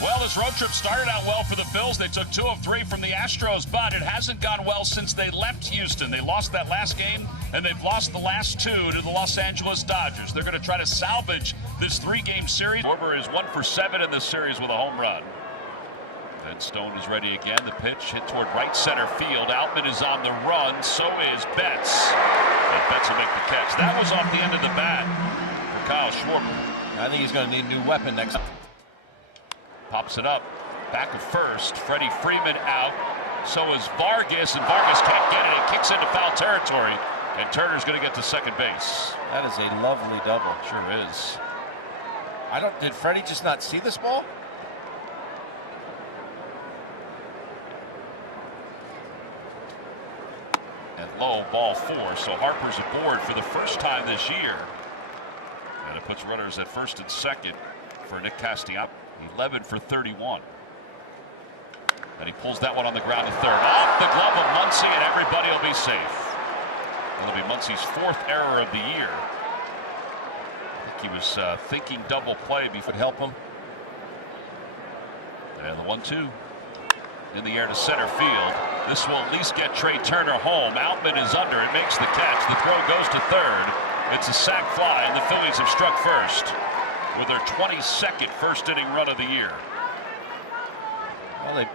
Well, this road trip started out well for the Phils. They took 2 of 3 from the Astros, but it hasn't gone well since they left Houston. They lost that last game, and they've lost the last 2 to the Los Angeles Dodgers. They're going to try to salvage this 3-game series. Schwarber is 1 for 7 in this series with a home run. And Stone is ready again. The pitch hit toward right center field. Outman is on the run. So is Betts. And Betts will make the catch. That was off the end of the bat for Kyle Schwarber. I think he's going to need a new weapon next time. Pops it up. Back of first. Freddie Freeman out. So is Vargas, and Vargas can't get it. It kicks into foul territory, and Turner's going to get to second base. That is a lovely double. Sure is. Did Freddie just not see this ball? And low, ball 4. So Harper's aboard for the first time this year. And it puts runners at first and second for Nick Castellanos. 11 for 31. And he pulls that one on the ground to third. Off the glove of Muncy, and everybody will be safe. It'll be Muncy's 4th error of the year. I think he was thinking double play before it help him. And the 1-2 in the air to center field. This will at least get Trey Turner home. Outman is under. It makes the catch. The throw goes to third. It's a sac fly, and the Phillies have struck first with their 22nd first-inning run of the year. Well,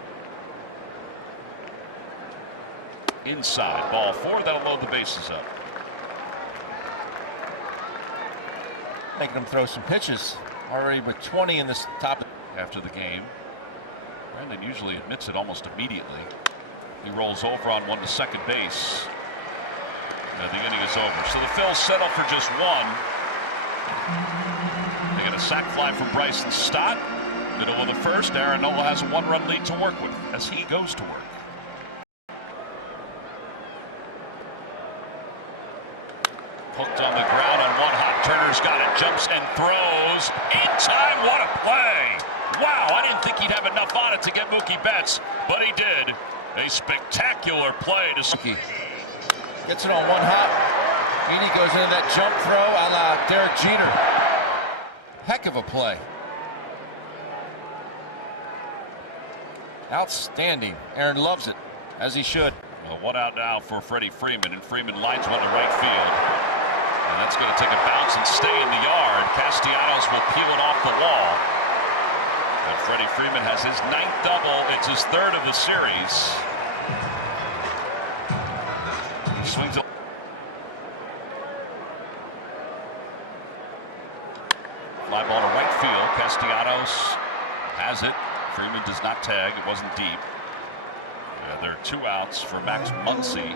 inside, ball 4. That'll load the bases up. Making them throw some pitches. Already with 20 in this top. After the game, Brandon usually admits it almost immediately. He rolls over on one to second base. And the inning is over. So the Phils settle for just 1. They get a sac fly from Bryson Stott. Middle of the first, Aaron Nola has a 1-run lead to work with as he goes to work. Hooked on the ground on one hop. Turner's got it, jumps and throws. In time, what a play! Wow, I didn't think he'd have enough on it to get Mookie Betts, but he did. A spectacular play to Mookie. Gets it on one hop. Meany goes into that jump throw a la Derek Jeter. Heck of a play. Outstanding. Aaron loves it, as he should. Well, 1 out now for Freddie Freeman, and Freeman lines one to right field. And that's going to take a bounce and stay in the yard. Castellanos will peel it off the wall. And Freddie Freeman has his 9th double. It's his 3rd of the series. He swings it. Fly ball to right field. Castellanos has it. Freeman does not tag. It wasn't deep. There are 2 outs for Max Muncy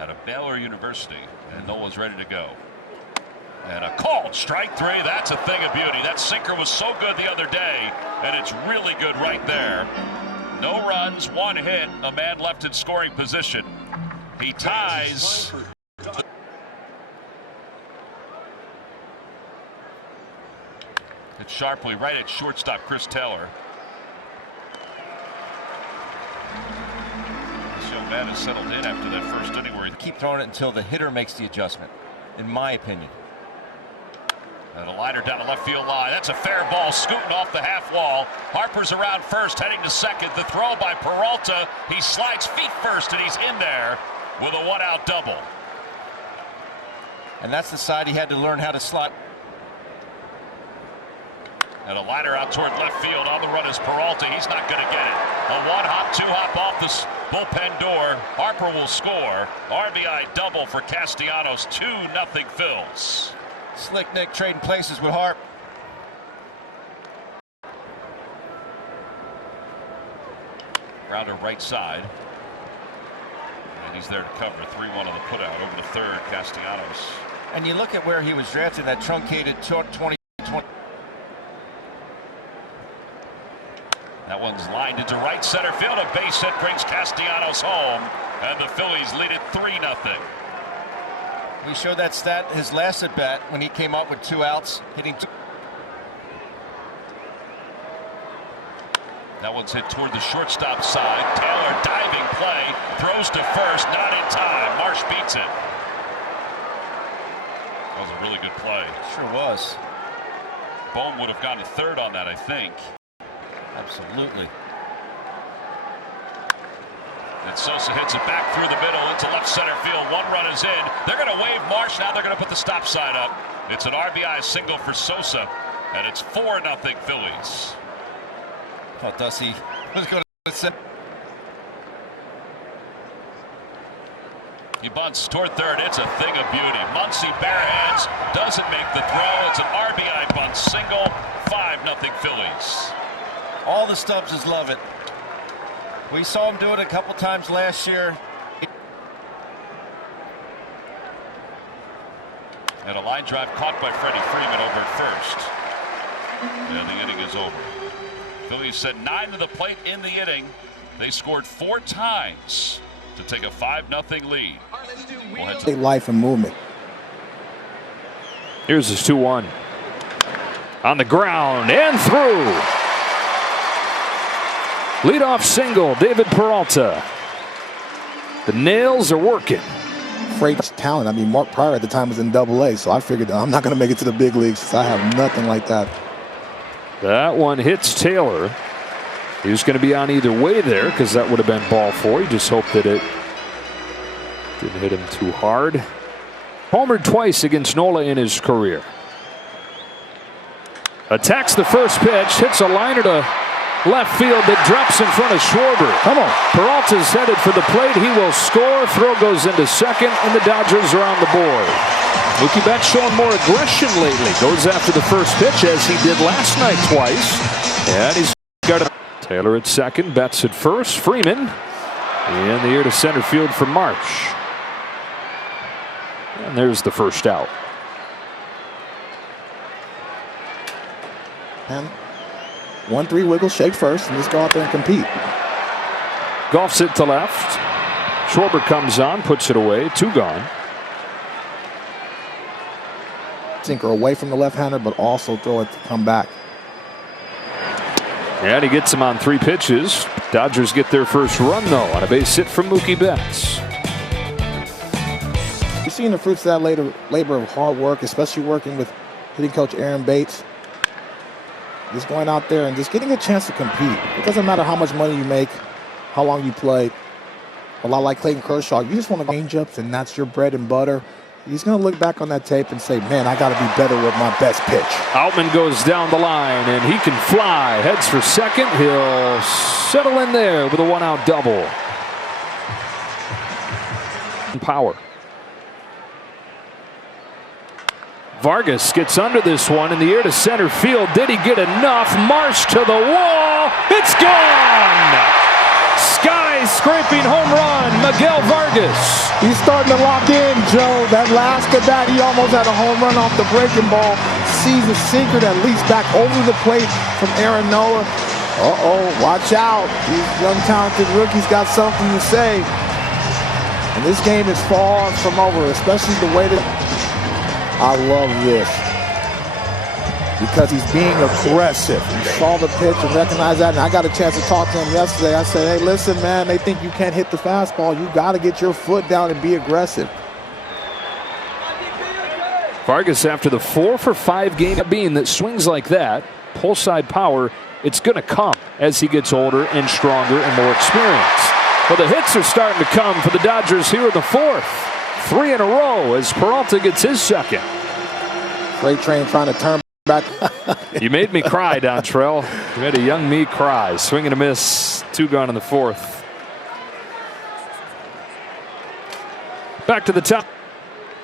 out of Baylor University, and Nola's ready to go. And a called strike 3. That's a thing of beauty. That sinker was so good the other day, and it's really good right there. No runs, 1 hit, a man left in scoring position. He ties. It's sharply right at shortstop Chris Taylor. This young man has settled in after that first inning where he keep throwing it until the hitter makes the adjustment, in my opinion. And a liner down the left field line. That's a fair ball, scooting off the half wall. Harper's around first, heading to second. The throw by Peralta. He slides feet first, and he's in there with a 1-out double. And that's the side he had to learn how to slot. And a liner out toward left field. On the run is Peralta. He's not going to get it. A 1-hop, 2-hop off the bullpen door. Harper will score. RBI double for Castellanos. 2-0 Phils. Slick Nick trading places with Harp. Grounder right side. And he's there to cover. 3-1 on the putout over the third, Castellanos. And you look at where he was drafted, that truncated 2020. That one's lined into right center field. A base hit brings Castellanos home, and the Phillies lead it 3-0. We showed that stat his last at bat when he came up with 2 outs, hitting 2. That one's hit toward the shortstop side. Taylor diving play, throws to first, not in time. Marsh beats it. That was a really good play. Sure was. Bohm would have gone to third on that, I think. Absolutely. And Sosa hits it back through the middle into left center field. One run is in. They're going to wave Marsh. Now they're going to put the stop sign up. It's an RBI single for Sosa, and it's 4-0 Phillies. I thought Dusty was going to. He bunts toward third. It's a thing of beauty. Muncy barehands, doesn't make the throw. It's an RBI bunt single. 5-0 Phillies. All the Stubbses love it. We saw him do it a couple times last year. And a line drive caught by Freddie Freeman over at first. And the inning is over. Phillies sent 9 to the plate in the inning. They scored 4 times to take a 5-0 lead. Take life and movement. Here's his 2-1. On the ground and through. Leadoff single, David Peralta. The nails are working. Freight talent. I mean, Mark Pryor at the time was in Double-A, so I figured I'm not going to make it to the big leagues. I have nothing like that. That one hits Taylor. He was going to be on either way there because that would have been ball 4. He just hoped that it didn't hit him too hard. Homered twice against Nola in his career. Attacks the first pitch, hits a liner to left field that drops in front of Schwarber. Come on. Peralta's headed for the plate. He will score. Throw goes into second, and the Dodgers are on the board. Mookie Betts showing more aggression lately. Goes after the first pitch as he did last night twice. And he's got a Taylor at second, Betts at first, Freeman in the air to center field for Marsh. And there's the first out. And 1-3 wiggle, shake first, and just go out there and compete. Golfs it to left. Schwarber comes on, puts it away. 2 gone. Sinker away from the left-hander, but also throw it to come back. And he gets him on 3 pitches. Dodgers get their first run, though, on a base hit from Mookie Betts. You're seeing the fruits of that labor of hard work, especially working with hitting coach Aaron Bates. Just going out there and just getting a chance to compete. It doesn't matter how much money you make, how long you play. A lot like Clayton Kershaw, you just want to change ups, and that's your bread and butter. He's going to look back on that tape and say, man, I got to be better with my best pitch. Outman goes down the line, and he can fly. Heads for second. He'll settle in there with a 1-out double. Power. Vargas gets under this one in the air to center field. Did he get enough? Marsh to the wall. It's gone! Sky-scraping home run, Miguel Vargas. He's starting to lock in, Joe. That last at bat, he almost had a home run off the breaking ball. Sees a sinker that leaps back over the plate from Aaron Nola. Uh-oh, watch out. These young, talented rookies got something to say. And this game is far from over, especially the way that I love this. Because he's being aggressive. He saw the pitch and recognized that, and I got a chance to talk to him yesterday. I said, hey, listen, man, they think you can't hit the fastball. You got to get your foot down and be aggressive. Vargas, after the 4-for-5 game being that swings like that, pull side power, it's going to come as he gets older and stronger and more experienced. Well, the hits are starting to come for the Dodgers here in the 4th. 3 in a row as Peralta gets his second. Freight train trying to turn back. You made me cry, Dontrell. You made a young me cry. Swing and a miss. 2 gone in the 4th. Back to the top.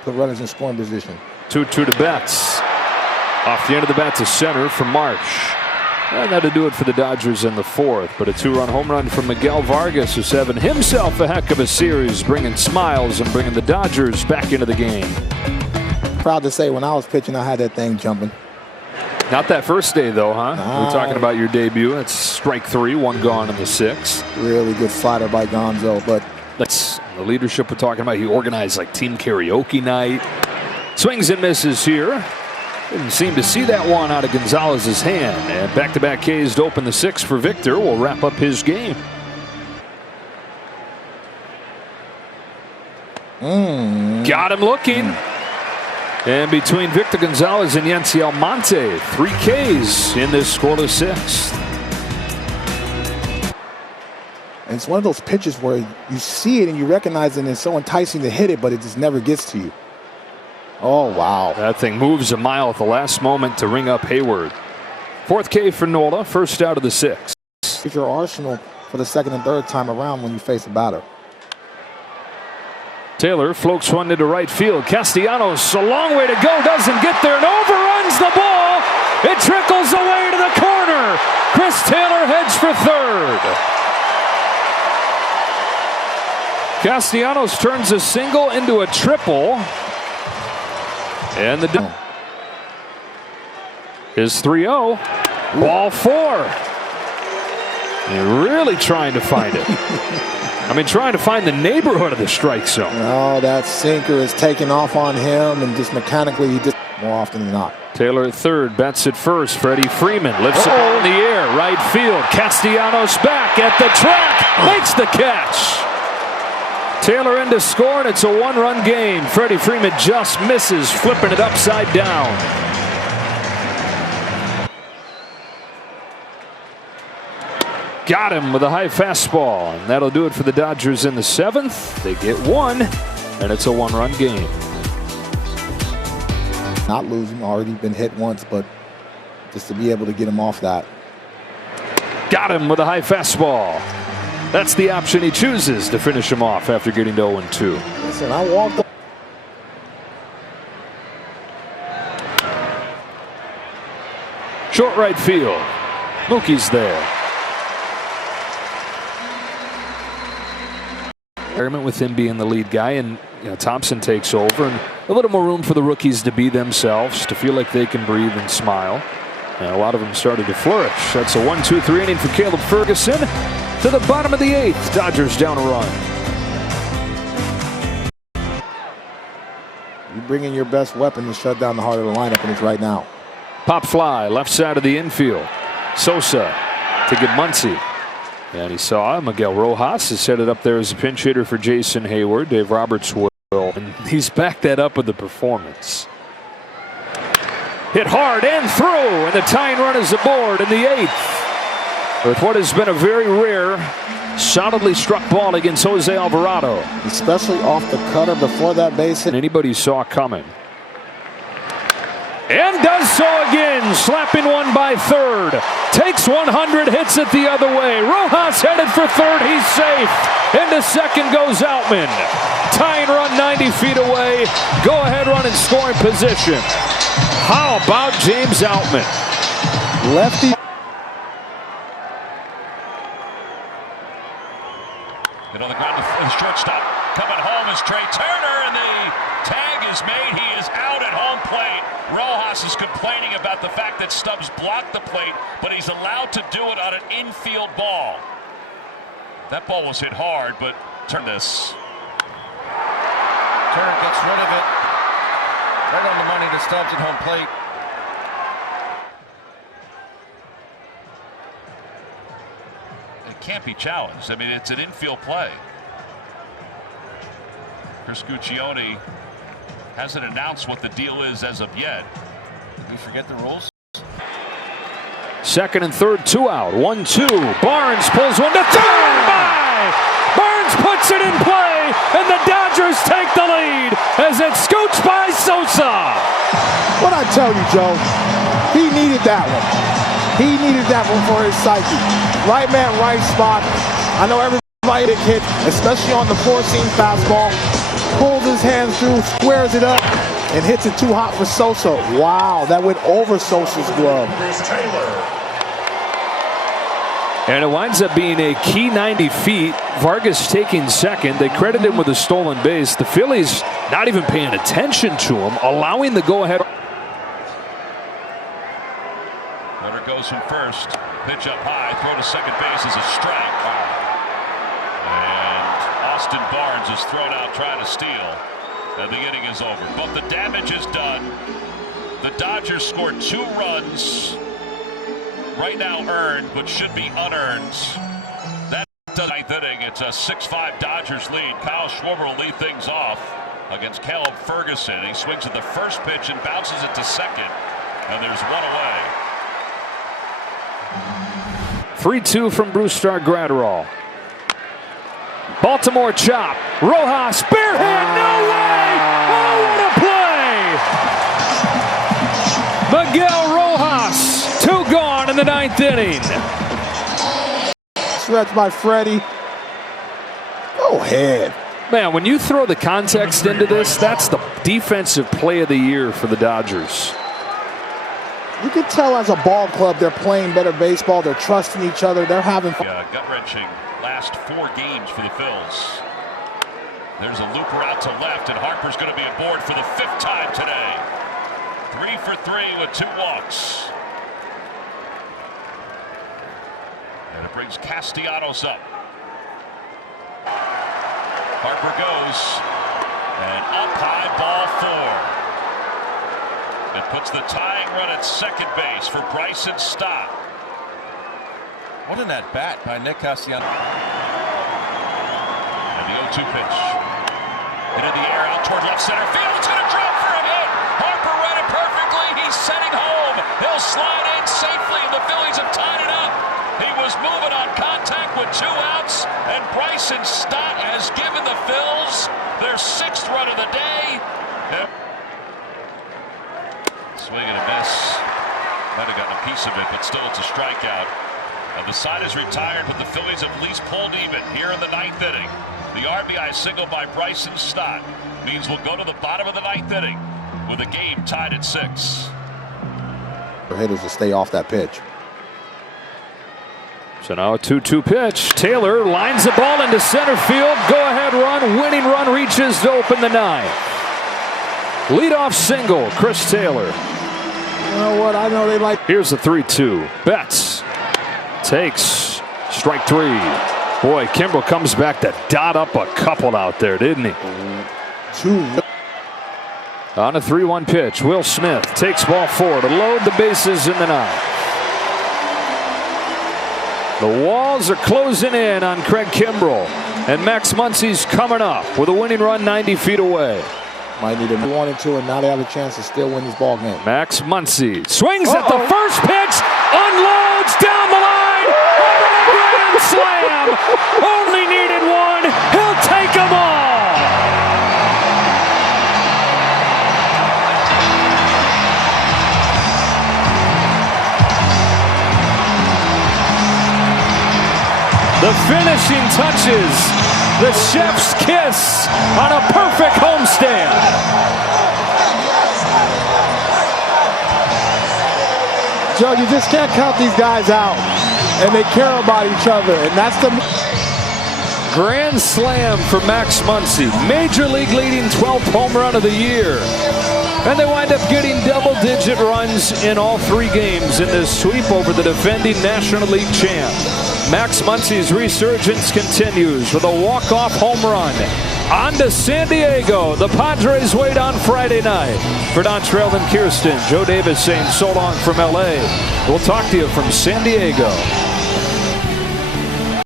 The runners in scoring position. 2-2 to Betts. Off the end of the bat to center for Marsh. And that'll do it for the Dodgers in the 4th. But a 2-run home run from Miguel Vargas, who's having himself a heck of a series, bringing smiles and bringing the Dodgers back into the game. Proud to say, when I was pitching, I had that thing jumping. Not that first day, though, huh? We're talking about your debut. That's strike 3, 1 gone in the 6th. Really good slider by Gonzo, but that's the leadership we're talking about. He organized like team karaoke night. Swings and misses here. Didn't seem to see that one out of Gonzalez's hand. And back-to-back Ks to open the 6th for Victor will wrap up his game. Got him looking. And between Victor Gonzalez and Yency Almonte, 3 Ks in this scoreless sixth. And it's one of those pitches where you see it and you recognize it and it's so enticing to hit it, but it just never gets to you. Oh, wow. That thing moves a mile at the last moment to ring up Hayward. 4th K for Nola, first out of the 6th. It's your arsenal for the second and third time around when you face a batter. Taylor floats one into right field. Castellanos, a long way to go, doesn't get there and overruns the ball. It trickles away to the corner. Chris Taylor heads for third. Castellanos turns a single into a triple. And the is 3-0. Ball 4. You're really trying to find it. I mean, trying to find the neighborhood of the strike zone. Oh, that sinker is taking off on him, and just mechanically, he just more often than not. Taylor at third, bats at first. Freddie Freeman lifts the ball in the air, right field. Castellanos back at the track, makes the catch. Taylor in to score, and it's a 1-run game. Freddie Freeman just misses, flipping it upside down. Got him with a high fastball, and that'll do it for the Dodgers in the 7th. They get 1, and it's a 1-run game. Not losing, already been hit once, but just to be able to get him off that. Got him with a high fastball. That's the option he chooses to finish him off after getting to 0-2. Listen, I walked up. Short right field. Mookie's there. With him being the lead guy, and Thompson takes over, and a little more room for the rookies to be themselves, to feel like they can breathe and smile. And a lot of them started to flourish. That's a 1-2-3 inning for Caleb Ferguson. To the bottom of the 8th, Dodgers down a run. You bring in your best weapon to shut down the heart of the lineup, and it's right now. Pop fly, left side of the infield. Sosa to get Muncy. And he saw Miguel Rojas is headed up there as a pinch hitter for Jason Hayward. Dave Roberts will. And he's backed that up with the performance. Hit hard and through, and the tying run is aboard in the 8th. With what has been a very rare, solidly struck ball against Jose Alvarado. Especially off the cutter before that base hit. Anybody saw coming. And does so again, slapping one by third. Takes 100, hits it the other way. Rojas headed for third, he's safe. Into second goes Outman. Tying run 90 feet away. Go ahead run in scoring position. How about James Outman? Lefty. Hit on the ground to the shortstop. Coming home is Trey Turner, and the tag is made. He is out at home plate. Rojas is complaining about the fact that Stubbs blocked the plate, but he's allowed to do it on an infield ball. That ball was hit hard, but turn this. Turner gets rid of it. Right on the money to Stubbs at home plate. It can't be challenged. I mean, it's an infield play. Chris Guccione hasn't announced what the deal is as of yet. Did we forget the rules? Second and third, 2 out. 1-2. Barnes pulls one to third by. Barnes puts it in play, and the Dodgers take the lead as it scoots by Sosa. What I tell you, Joe, he needed that one. He needed that one for his psyche. Right man, right spot. I know everybody hit, especially on the four-seam fastball. Pulls his hands through, squares it up, and hits it too hot for Sosa. Wow, that went over Sosa's glove. And it winds up being a key 90 feet. Vargas taking second. They credit him with a stolen base. The Phillies not even paying attention to him, allowing the go-ahead. Runner goes from first. Pitch up high. Throw to second base is a strike. Wow. And Austin Barnes is thrown out trying to steal. And the inning is over. But the damage is done. The Dodgers scored 2 runs. Right now earned, but should be unearned. That does 9th inning. It's a 6-5 Dodgers lead. Kyle Schwarber will lead things off. against Caleb Ferguson. He swings at the first pitch and bounces it to second, and there's one away. 3-2 from Brustar Gratterall. Baltimore chop. Rojas, bare hand, no way! Oh, what a play! Miguel Rojas, 2 gone in the 9th inning. Stretch by Freddie. Go ahead. Man, when you throw the context into this, that's the defensive play of the year for the Dodgers. You can tell as a ball club they're playing better baseball. They're trusting each other. They're having fun. Gut-wrenching last 4 games for the Phils. There's a looper out to left, and Harper's going to be aboard for the 5th time today. 3 for 3 with 2 walks. And it brings Castellanos up. Harper goes, and up high, ball 4. It puts the tying run at second base for Bryson Stott. What an at-bat by Nick Castellanos. And the 0-2 pitch. Into the air, out toward left center field. It's going to drop for a hit. Harper read it perfectly. He's sending home. He'll slide in safely, and the Phillies have tied it up. He was moving on contact with 2 outs, and Bryson Stott has given the Phils their 6th run of the day. Yep. Swing and a miss. Might have gotten a piece of it, but still it's a strikeout. And the side is retired, but the Phillies have at least pulled even here in the 9th inning. The RBI single by Bryson Stott means we'll go to the bottom of the 9th inning with a game tied at 6. For hitters to stay off that pitch. So now a 2-2 pitch. Taylor lines the ball into center field. Go-ahead run. Winning run reaches to open the 9th. Leadoff single, Chris Taylor. You know what? I know they like. Here's the 3-2. Betts takes strike 3. Boy, Kimbrel comes back to dot up a couple out there, didn't he? 2. On a 3-1 pitch, Will Smith takes ball 4 to load the bases in the 9th. The walls are closing in on Craig Kimbrel, and Max Muncy's coming up with a winning run 90 feet away. Might need a 1-2, and now they have a chance to still win this ball game. Max Muncy swings at the first pitch, unloads down the line, grand slam. Only needed 1. He'll take them all. The finishing touches, the chef's kiss on a perfect homestand. Joe, you just can't count these guys out, and they care about each other, and that's the grand slam for Max Muncy, Major League leading 12th home run of the year. And they wind up getting double-digit runs in all 3 games in this sweep over the defending National League champ. Max Muncy's resurgence continues with a walk-off home run. On to San Diego. The Padres wait on Friday night. For Don Trell and Kirsten, Joe Davis saying so long from L.A. We'll talk to you from San Diego.